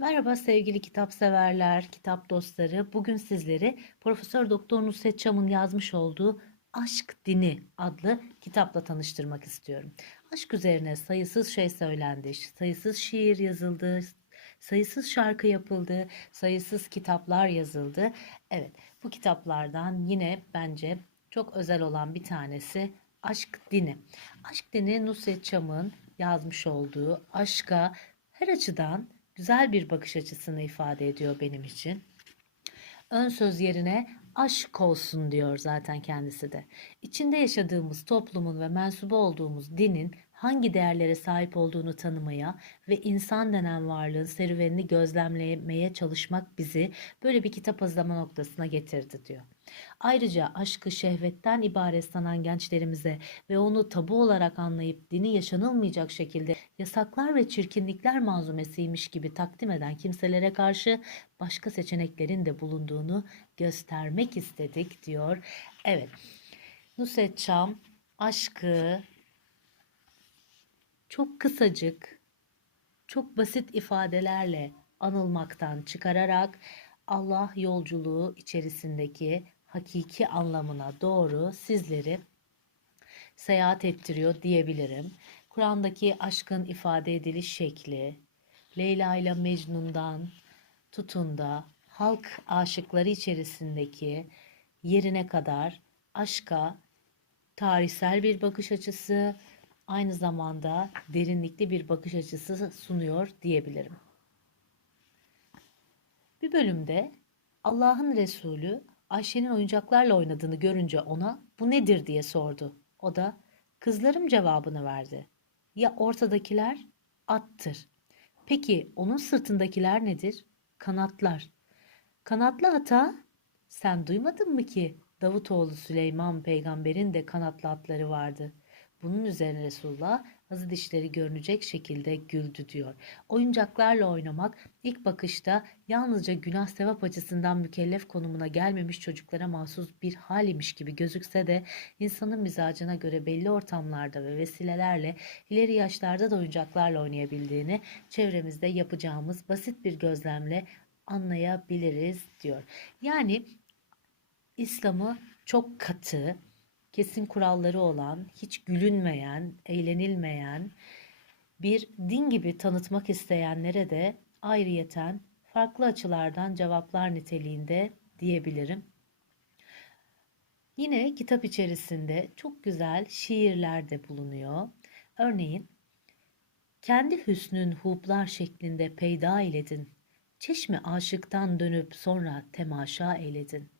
Merhaba sevgili kitap severler, kitap dostları. Bugün sizleri Profesör Doktor Nusret Çam'ın yazmış olduğu Aşk Dini adlı kitapla tanıştırmak istiyorum. Aşk üzerine sayısız şey söylendi, sayısız şiir yazıldı, sayısız şarkı yapıldı, sayısız kitaplar yazıldı. Evet, bu kitaplardan yine bence çok özel olan bir tanesi Aşk Dini. Aşk Dini Nusret Çam'ın yazmış olduğu aşka her açıdan güzel bir bakış açısını ifade ediyor benim için. Ön söz yerine aşk olsun diyor zaten kendisi de. İçinde yaşadığımız toplumun ve mensubu olduğumuz dinin hangi değerlere sahip olduğunu tanımaya ve insan denen varlığın serüvenini gözlemlemeye çalışmak bizi böyle bir kitap hazırlama noktasına getirdi diyor. Ayrıca aşkı şehvetten ibaret sanan gençlerimize ve onu tabu olarak anlayıp dini yaşanılmayacak şekilde yasaklar ve çirkinlikler manzumesiymiş gibi takdim eden kimselere karşı başka seçeneklerin de bulunduğunu göstermek istedik diyor. Evet, Nusret Çam aşkı çok kısacık, çok basit ifadelerle anılmaktan çıkararak Allah yolculuğu içerisindeki hakiki anlamına doğru sizleri seyahat ettiriyor diyebilirim. Kur'an'daki aşkın ifade ediliş şekli, Leyla ile Mecnun'dan tutun da halk aşıkları içerisindeki yerine kadar aşka tarihsel bir bakış açısı, aynı zamanda derinlikli bir bakış açısı sunuyor diyebilirim. Bir bölümde Allah'ın Resulü Ayşe'nin oyuncaklarla oynadığını görünce ona bu nedir diye sordu. O da kızlarım cevabını verdi. Ya ortadakiler? Attır. Peki onun sırtındakiler nedir? Kanatlar. Kanatlı ata sen duymadın mı ki Davutoğlu Süleyman peygamberin de kanatlı atları vardı. Bunun üzerine Resulullah azı dişleri görünecek şekilde güldü diyor. Oyuncaklarla oynamak ilk bakışta yalnızca günah sevap açısından mükellef konumuna gelmemiş çocuklara mahsus bir hal imiş gibi gözükse de insanın mizacına göre belli ortamlarda ve vesilelerle ileri yaşlarda da oyuncaklarla oynayabildiğini çevremizde yapacağımız basit bir gözlemle anlayabiliriz diyor. Yani İslam'ı çok katı, kesin kuralları olan, hiç gülünmeyen, eğlenilmeyen bir din gibi tanıtmak isteyenlere de ayrıyeten farklı açılardan cevaplar niteliğinde diyebilirim. Yine kitap içerisinde çok güzel şiirler de bulunuyor. Örneğin kendi hüsnün hublar şeklinde peyda eyledin. Çeşme aşıktan dönüp sonra temaşa eyledin.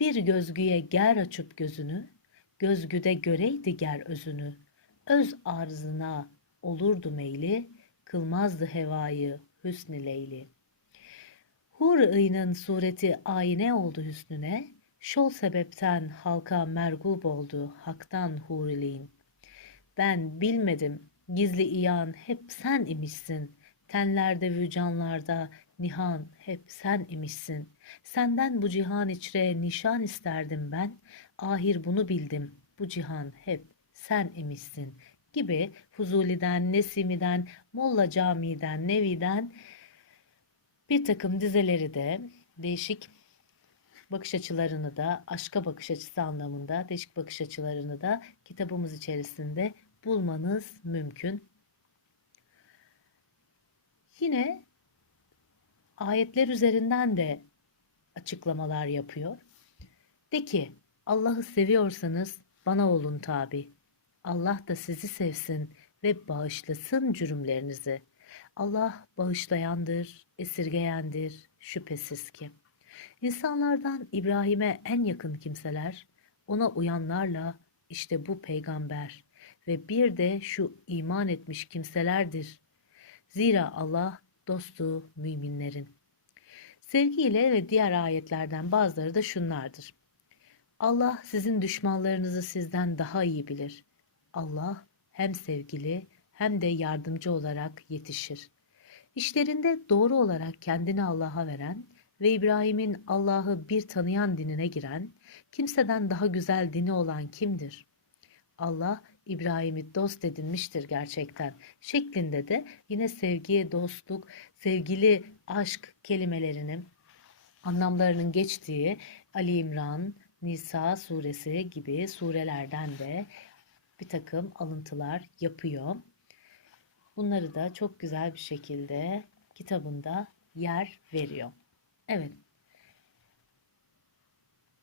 Bir gözgüye ger açıp gözünü, gözgüde göreydi ger özünü. Öz arzına olurdu meyli, kılmazdı hevayı hüsnü leyli. Hur-ı'nın sureti ayine oldu hüsnüne, şol sebepten halka mergub oldu haktan huriliğin. Ben bilmedim, gizli iyan hep sen imişsin, tenlerde vücanlarda nihan hep sen imişsin. Senden bu cihan içre nişan isterdim ben, ahir bunu bildim, bu cihan hep sen imişsin gibi Fuzuli'den, Nesimi'den, Molla Camii'den, Nevi'den bir takım dizeleri de değişik bakış açılarını da aşka bakış açısı anlamında değişik bakış açılarını da kitabımız içerisinde bulmanız mümkün. Yine ayetler üzerinden de açıklamalar yapıyor. De ki Allah'ı seviyorsanız bana olun tabi. Allah da sizi sevsin ve bağışlasın cürümlerinizi. Allah bağışlayandır, esirgeyendir şüphesiz ki. İnsanlardan İbrahim'e en yakın kimseler, ona uyanlarla işte bu peygamber ve bir de şu iman etmiş kimselerdir. Zira Allah dostu müminlerin. Sevgiyle ve diğer ayetlerden bazıları da şunlardır. Allah sizin düşmanlarınızı sizden daha iyi bilir. Allah hem sevgili hem de yardımcı olarak yetişir. İşlerinde doğru olarak kendini Allah'a veren ve İbrahim'in Allah'ı bir tanıyan dinine giren, kimseden daha güzel dini olan kimdir? Allah İbrahim'i dost edinmiştir gerçekten şeklinde de yine sevgiye dostluk, sevgili aşk kelimelerinin anlamlarının geçtiği Ali İmran, Nisa suresi gibi surelerden de bir takım alıntılar yapıyor. Bunları da çok güzel bir şekilde kitabında yer veriyor. Evet.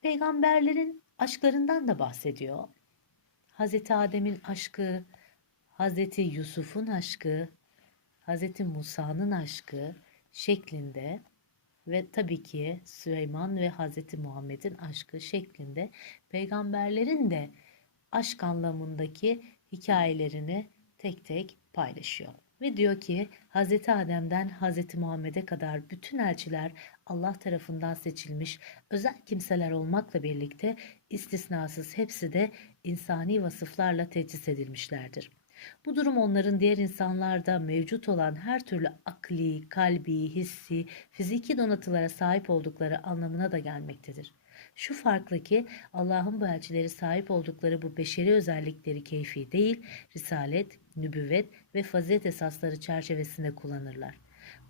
Peygamberlerin aşklarından da bahsediyor. Hazreti Adem'in aşkı, Hazreti Yusuf'un aşkı, Hazreti Musa'nın aşkı şeklinde ve tabii ki Süleyman ve Hazreti Muhammed'in aşkı şeklinde peygamberlerin de aşk anlamındaki hikayelerini tek tek paylaşıyor. Ve diyor ki Hz. Adem'den Hz. Muhammed'e kadar bütün elçiler Allah tarafından seçilmiş özel kimseler olmakla birlikte istisnasız hepsi de insani vasıflarla teçhis edilmişlerdir. Bu durum onların diğer insanlarda mevcut olan her türlü akli, kalbi, hissi, fiziki donatılara sahip oldukları anlamına da gelmektedir. Şu farklı ki Allah'ın bu elçileri sahip oldukları bu beşeri özellikleri keyfi değil, risalet, nübüvvet ve fazilet esasları çerçevesinde kullanırlar.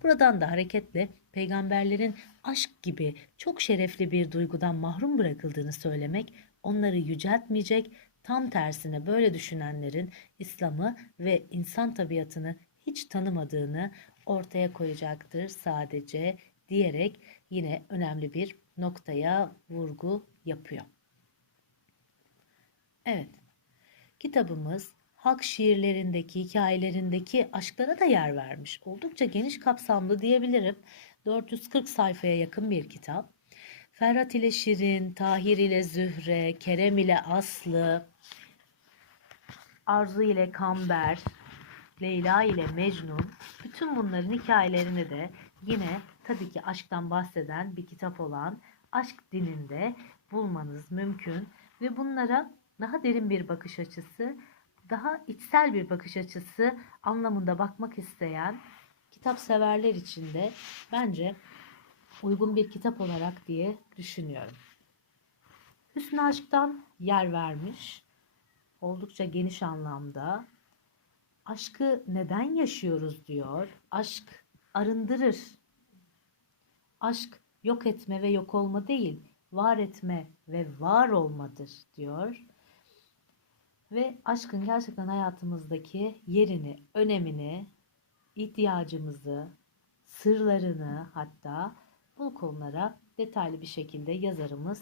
Buradan da hareketle peygamberlerin aşk gibi çok şerefli bir duygudan mahrum bırakıldığını söylemek onları yüceltmeyecek, tam tersine böyle düşünenlerin İslam'ı ve insan tabiatını hiç tanımadığını ortaya koyacaktır sadece diyerek yine önemli bir noktaya vurgu yapıyor. Evet, kitabımız halk şiirlerindeki, hikayelerindeki aşklara da yer vermiş. Oldukça geniş kapsamlı diyebilirim. 440 sayfaya yakın bir kitap. Ferhat ile Şirin, Tahir ile Zühre, Kerem ile Aslı, Arzu ile Kamber, Leyla ile Mecnun, bütün bunların hikayelerini de yine tabii ki aşktan bahseden bir kitap olan Aşk Dininde bulmanız mümkün. Ve bunlara daha derin bir bakış açısı, daha içsel bir bakış açısı anlamında bakmak isteyen kitap severler için de bence uygun bir kitap olarak diye düşünüyorum. Hüsnü Aşk'tan yer vermiş. Oldukça geniş anlamda. Aşkı neden yaşıyoruz diyor. Aşk arındırır. Aşk yok etme ve yok olma değil, var etme ve var olmadır diyor. Ve aşkın gerçekten hayatımızdaki yerini, önemini, ihtiyacımızı, sırlarını hatta bu konulara detaylı bir şekilde yazarımız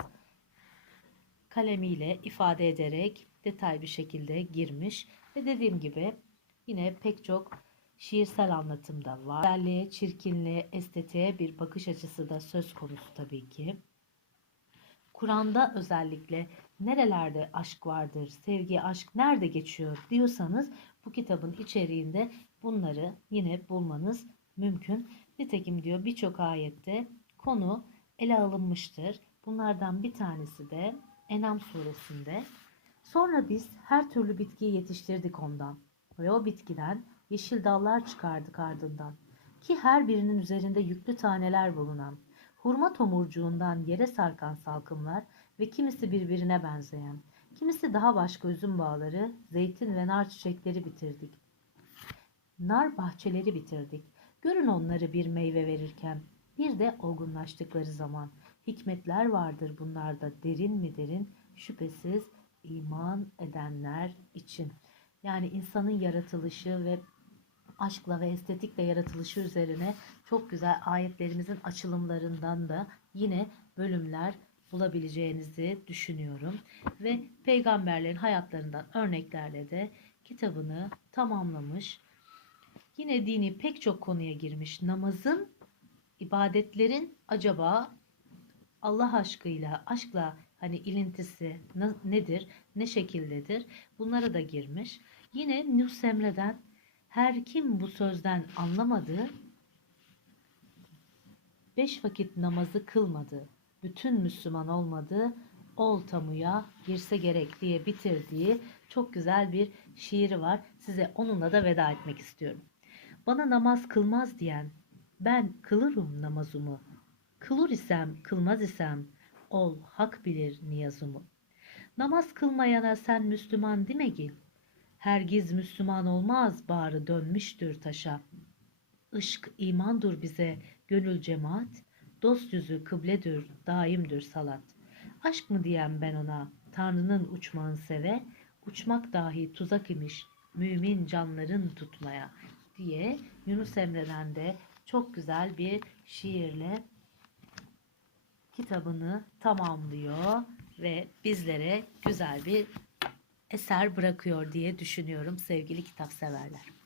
kalemiyle ifade ederek detay bir şekilde girmiş ve dediğim gibi yine pek çok şiirsel anlatımda var. Güzelliğe, çirkinliğe, estetiğe bir bakış açısı da söz konusu tabii ki. Kur'an'da özellikle nerelerde aşk vardır, sevgi, aşk nerede geçiyor diyorsanız bu kitabın içeriğinde bunları yine bulmanız mümkün. Nitekim diyor birçok ayette konu ele alınmıştır. Bunlardan bir tanesi de Enam suresinde. Sonra biz her türlü bitkiyi yetiştirdik ondan ve o bitkiden yeşil dallar çıkardık ardından ki her birinin üzerinde yüklü taneler bulunan, hurma tomurcuğundan yere sarkan salkımlar ve kimisi birbirine benzeyen, kimisi daha başka üzüm bağları, zeytin ve nar çiçekleri bitirdik. Nar bahçeleri bitirdik. Görün onları bir meyve verirken, bir de olgunlaştıkları zaman. Hikmetler vardır bunlarda derin mi derin, şüphesiz iman edenler için. Yani insanın yaratılışı ve aşkla ve estetikle yaratılışı üzerine çok güzel ayetlerimizin açılımlarından da yine bölümler bulabileceğinizi düşünüyorum. Ve peygamberlerin hayatlarından örneklerle de kitabını tamamlamış. Yine dini pek çok konuya girmiş. Namazın, ibadetlerin acaba Allah aşkıyla, aşkla hani ilintisi nedir, ne şekildedir bunlara da girmiş. Yine Nus Emre'den her kim bu sözden anlamadı, beş vakit namazı kılmadı, bütün Müslüman olmadı, ol tamuya girse gerek diye bitirdiği çok güzel bir şiiri var. Size onunla da veda etmek istiyorum. Bana namaz kılmaz diyen, ben kılırım namazımı. Kılır isem, kılmaz isem, ol hak bilir niyazımı. Namaz kılmayana sen Müslüman deme gil. Hergiz Müslüman olmaz, bağrı dönmüştür taşa. Işk imandır bize, gönül cemaat, dost yüzü kıbledir, daimdir salat. Aşk mı diyem ben ona, Tanrı'nın uçmağın seve, uçmak dahi tuzak imiş, mümin canların tutmaya diye Yunus Emre'den de çok güzel bir şiirle kitabını tamamlıyor ve bizlere güzel bir eser bırakıyor diye düşünüyorum sevgili kitap severler.